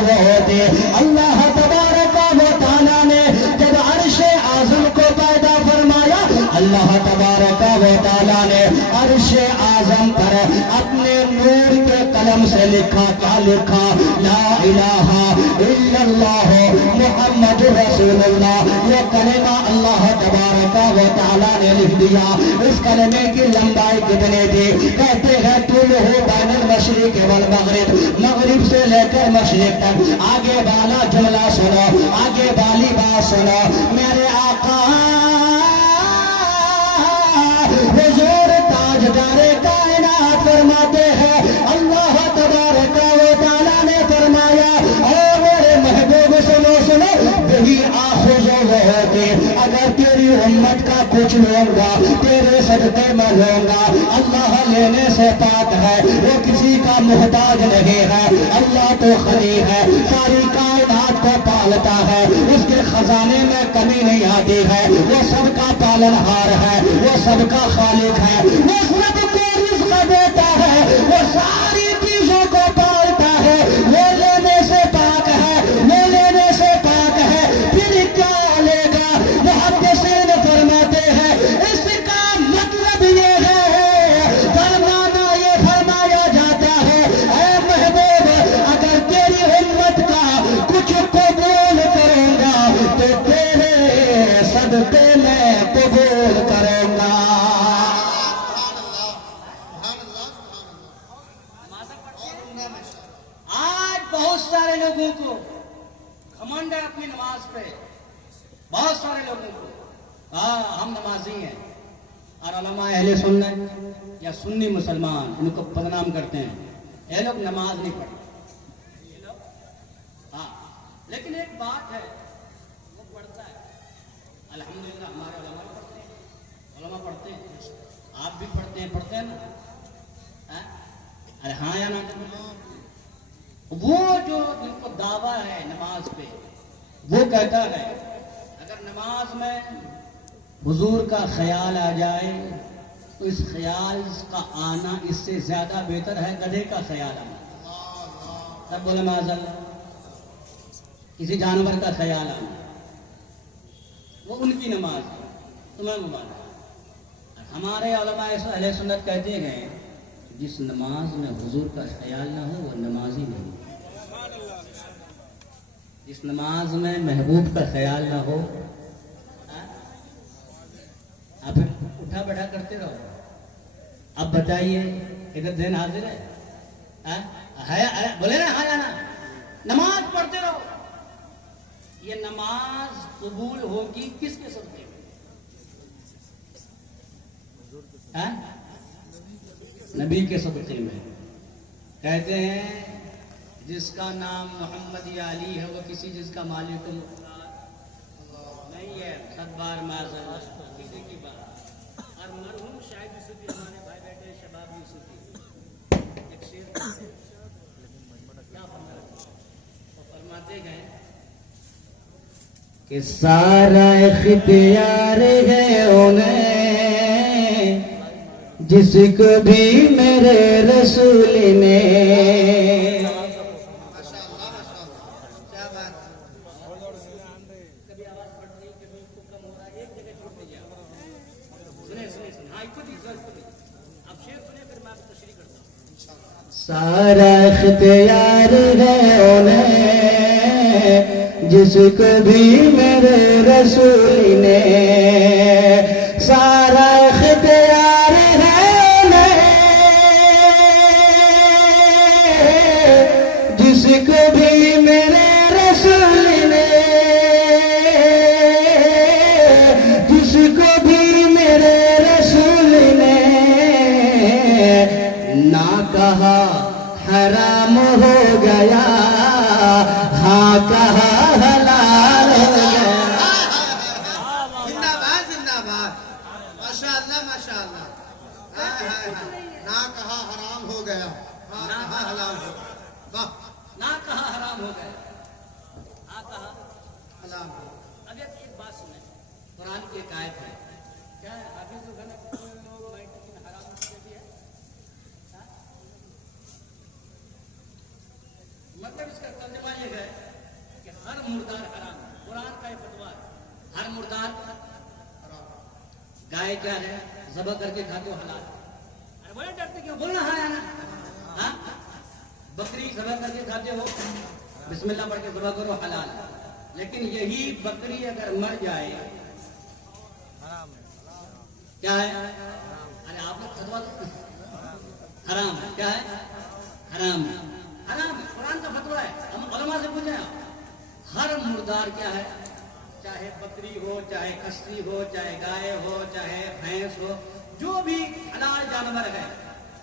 وہ ہوتے اللہ تبارک و تعالیٰ نے جب عرش اعظم کو پیدا فرمایا اللہ تبارک و تعالیٰ نے عرش اعظم پر اپنے نور کے قلم سے لکھا کیا لکھا لا الہ الا اللہ محمد رسول اللہ یہ کلمہ اللہ تبارک و تعالیٰ نے لکھ دیا اس کلمے کی لمبائی کتنے تھی کہتے ہیں طول ہو بین المشرق والمغرب مغرب سے لے کر مشرق تک آگے والا جملہ سنو آگے والی بات سنو میرے آقا حضور تاجدار کائنات فرماتے ہیں اللہ تبارک و تعالیٰ نے فرمایا اے میرے محبوب سنو سنو وہی آخذ وہ ہوتے اگر تیری امت کا کچھ لوں گا تیرے صدقے میں لوں گا اللہ لینے سے پاک ہے وہ کسی کا محتاج نہیں ہے اللہ تو غنی ہے ساری کائنات کو پالتا ہے اس کے خزانے میں کمی نہیں آتی ہے وہ سب کا پالن ہار ہے وہ سب کا خالق ہے وہ سب کو رزق دیتا ہے وہ ساری چیزوں کو پالتا ہے وہ لینے سے پاک ہے وہ لینے سے پاک ہے پھر کیا لے گا محدثین فرماتے ہیں اس کا مطلب یہ ہے فرمانا یہ فرمایا جاتا ہے اے محبوب اگر تیری امت کا کچھ قبول کروں گا تو تیرے صدقے میں قبول کروں گا آج بہت سارے لوگوں کو گھمنڈ ہے اپنی نماز پہ بہت سارے لوگوں کو ہم نمازی ہیں اور علماء اہل سنت یا سنی مسلمان ان کو بدنام کرتے ہیں یہ لوگ نماز نہیں پڑھتے ہاں لیکن ایک بات ہے وہ پڑھتا ہے الحمدللہ ہمارے علماء پڑھتے ہیں آپ بھی پڑھتے ہیں نا ارے ہاں یا نا وہ جو جن کو دعویٰ ہے نماز پہ وہ کہتا ہے اگر نماز میں حضور کا خیال آ جائے تو اس خیال کا آنا اس سے زیادہ بہتر ہے گدھے کا خیال آنا تب بولے معاذ اللہ کسی جانور کا خیال آنا وہ ان کی نماز ہے تمہیں مبارک ہمارے علماء اہل سنت کہتے ہیں جس نماز میں حضور کا خیال نہ ہو وہ نمازی نہیں جس نماز میں محبوب کا خیال نہ ہو آپ اٹھا بیٹھا کرتے رہو اب بتائیے ادھر ذہن حاضر ہے بولے نا ہاں جانا نماز پڑھتے رہو یہ نماز قبول ہوگی کس کے صدقے میں نبی کے صدقے میں کہتے ہیں جس کا نام محمد یا علی ہے وہ کسی جس کا مالک نہیں ہے سب بار معذرت کسی کی بات اور مرحوم شاہد یوسفی ہمارے بھائی بیٹے شباب یوسفی ایک شعر کیا فرماتے گئے کہ سارا اختیار ہے انہیں جس کو بھی میرے رسول نے سارا اختیار ہے انہیں جس کو بھی میرے رسول نے سارا اختیار ہے انہیں جس کو بھی میرے رسول نے جس کو بھی میرے رسول نے نہ کہا حرام ہو گیا ہاں کہا حلال ہو گیا زندہ باد زندہ باد ماشاءاللہ ماشاءاللہ نہ کہا حرام ہو گیا ہاں کہا حلال ہو گیا نہ کہا حرام ہو گیا ہاں کہا حلال ہو گیا اب ایک بات سنیں قرآن کی ایک آیت ہے کیا ہے حافظ جو گھر حرام کہہ دیا مطلب اس کا ترجمہ یہ ہے کہ ہر مردار حرام ہے. قرآن کا یہ فتویٰ ہے. ہر مردار گائے کیا ہے ذبح کر کے کھاتے ہو حلال. ارے بولے ڈرتے کیوں؟ بولنا ہاں یا نا. ہاں بکری ذبح کر کے کھاتے ہو بسم اللہ پڑھ کے ذبح کرو حلال. لیکن یہی بکری اگر مر جائے کیا ہے؟ ارے آپ لوگ فتوا دو. حرام ہے. کیا ہے؟ حرام ہے. حرام ہے. قرآن کا فتوا ہے. ہم علماء سے پوچھیں آپ ہر مردار کیا ہے؟ چاہے بکری ہو, چاہے کھسی ہو, چاہے گائے ہو, چاہے بھینس ہو, جو بھی حلال جانور ہے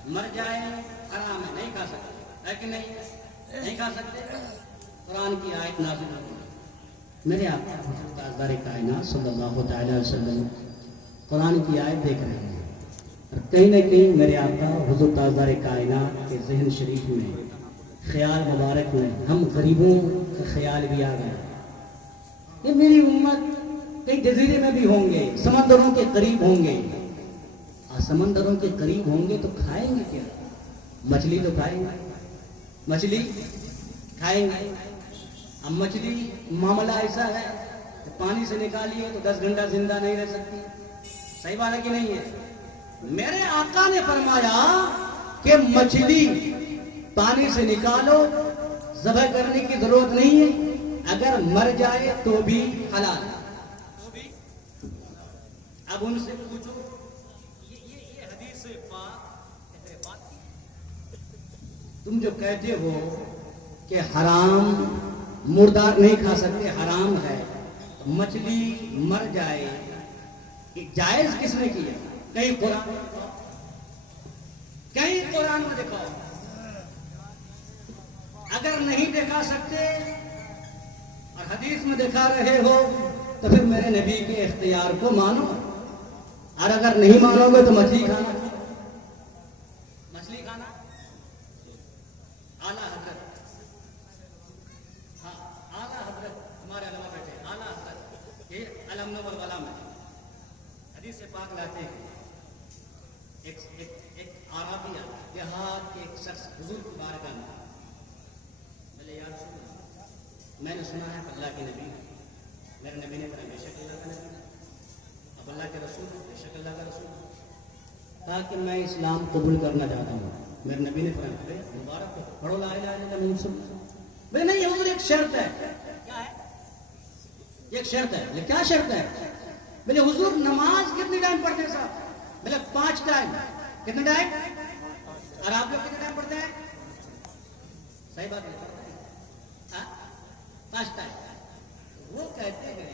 مر جائے حرام ہے, نہیں کھا سکتے. ہے کہ نہیں؟ نہیں کھا سکتے. قرآن کی آیت نازل ہوئی. میرے آقا تاجدار کائنات صلی اللہ تعالی وسلم قرآن کی آیت دیکھ رہے ہیں اور کہیں نہ کہیں میرے آقا حضور تاجدار کائنات کے ذہن شریف میں خیال مبارک میں ہم غریبوں کا خیال بھی آ گیا کہ میری امت کئی جزیرے میں بھی ہوں گے, سمندروں کے قریب ہوں گے. سمندروں کے قریب ہوں گے تو کھائیں گے کیا؟ مچھلی تو کھائیں گے. مچھلی کھائیں گے. اب مچھلی معاملہ ایسا ہے کہ پانی سے نکالیے تو 10 گھنٹہ زندہ نہیں رہ سکتی. صحیح بات ہے کہ نہیں ہے؟ میرے آقا نے فرمایا کہ مچھلی پانی سے نکالو, ذبح کرنے کی ضرورت نہیں ہے, اگر مر جائے تو بھی حلال. اب ان سے پوچھو یہ حدیث پاک تم جو کہتے ہو کہ حرام مردار نہیں کھا سکتے, حرام ہے, مچھلی مر جائے جائز کس نے کیا؟ کہیں قرآن میں دکھاؤ. اگر نہیں دکھا سکتے اور حدیث میں دکھا رہے ہو تو پھر میرے نبی کے اختیار کو مانو, اور اگر نہیں مانو گے تو مچھلی کھانا. مچھلی کھانا اعلیٰ حضرت, ہاں اعلیٰ حضرت ہمارے علماء بیٹھے اعلیٰ حضرت یہ علم نور والا میں حدیث سے پاک لاتے ہیں. ایک عربی دیہات کے ایک شخص حضور کی بارگاہ میں بولے یار سنو, میں نے سنا ہے اللہ کے نبی, میرے نبی نے کہا بے شک اللہ کا نبی, اب اللہ کے رسول بے شک اللہ کا رسول, کہا کہ میں اسلام قبول کرنا چاہتا ہوں. میرے نبی نے فرمایا مبارک ہو, پڑھو لا الہ الا اللہ محمد رسول اللہ. بھائی نہیں حضور ایک شرط ہے. کیا ہے؟ ایک شرط ہے. یہ کیا شرط ہے؟ بولے حضور نماز کتنی ٹائم پڑھتے ہیں صاحب؟ بولے 5 ٹائم. کتنے ٹائم؟ اور آپ لوگ کتنے ٹائم پڑھتے ہیں؟ صحیح بات ہے, 5 ٹائم. وہ کہتے ہیں